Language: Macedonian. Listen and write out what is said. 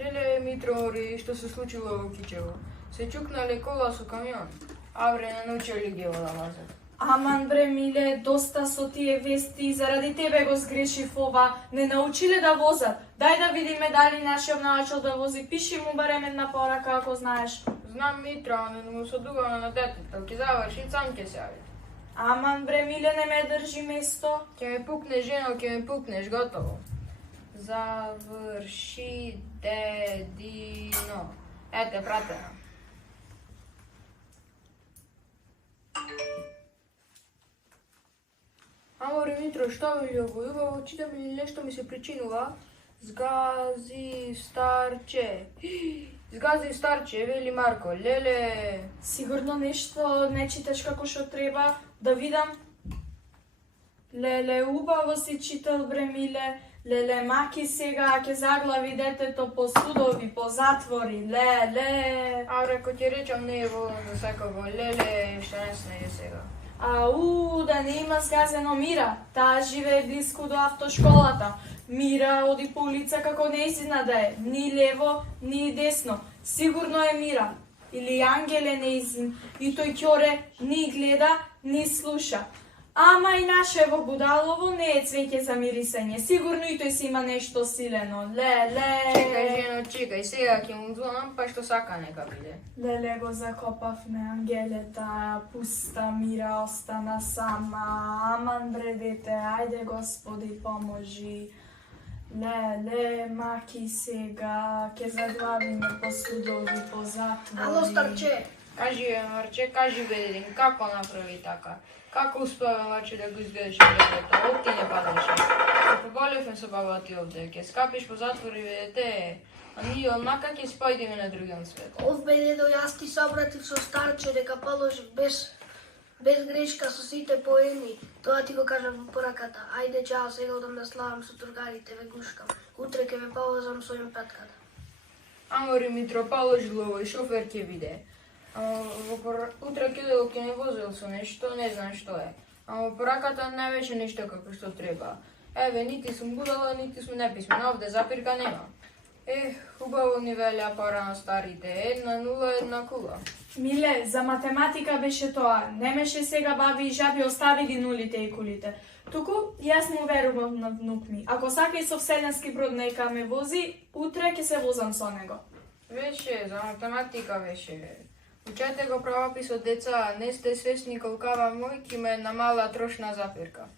Леле, Митро, што се случило во Кичево? Се чукнале кола со камион. Авре, не научили ги да возат. Аман бре, Миле, доста со тие вести, заради тебе го сгрешив ова. Не научиле да возат. Дај да видиме дали нашиот научил да вози. Пиши му барем една порака, ако знаеш. Знам, Митро, не му содуваме на детето. Ќе заврши, сам ќе се јави. Аман бре, Миле, не ме држи место. Ќе ме пукнеш, жено, ќе ме пукнеш, готово. Заврши, дедино. Ете, пратена. Аморе, Митро, што ви љубо? Јубаво читам или нешто ми се причинува? Згази старче. Згази старче, вели Марко. Леле. Сигурно нешто не читаш како што треба. Да видам. Леле, убаво си читал, бре, Миле. Леле, маки сега ќе заглави детето по судови, по затвори. Леле. Авре, ко ќе речам, не е волно за секого. Леле, што не сне е сега. Ау, да не има згазено Мира. Таа живее блиску до автошколата. Мира оди по улица како неизина да е. Ни лево, ни десно. Сигурно е Мира. Или Ангеле неизин. И тој ќоре ни гледа, ни слуша. Ама и нашево будалово не е цвеќе за мирисење. Сигурно и тој си има нешто силено. Леле. Чекај, жено, чекај. Сега ќе му звонам, па што сака нека биде. Леле, го закопавме, Ангелета, пуста Мира остана сама. Аман бре, дете, ајде Господи поможи. Леле, маки сега, ќе заглавиме по судови, по затвори. Ало, старче. Кажи, Марче, кажи бе, дедин, како направи така? Како успева маче да го изгледаш детето? Овде не падаше. Се поболевме со баба ти овде, ќе скапиш по затвори, бе, дете. А ние однака ќе си појдеме на другиот свет. Овде дедо, јас ти собратив со старче дека положив без грешка со сите поени. Тоа ти го кажам во пораката. Ајде, чао, сега одам да славам со другарите, ве гушкам. Утре ќе ве повозам со импетката. Амори, Митро, положил овој шофер ќе биде. Утре ќе не возил со нешто, не знам што е. Ама во пораката не беше нешто како што треба. Еве, нити сум будала, нити сум неписмена, овде запирка нема. Хубаво ни велја порано старите, 1-0 еднакува. Миле, за математика беше тоа. Немеше сега баби и жаби оставили нулите и кулите. Туку, јас му верувам на внук ми. Ако сака и со вселенски брод нека ме вози, утре ќе се возам со него. Веше, за математика веше. Учете го правописот, деца, не сте свесни колкава мојки ме една мала трошна запирка.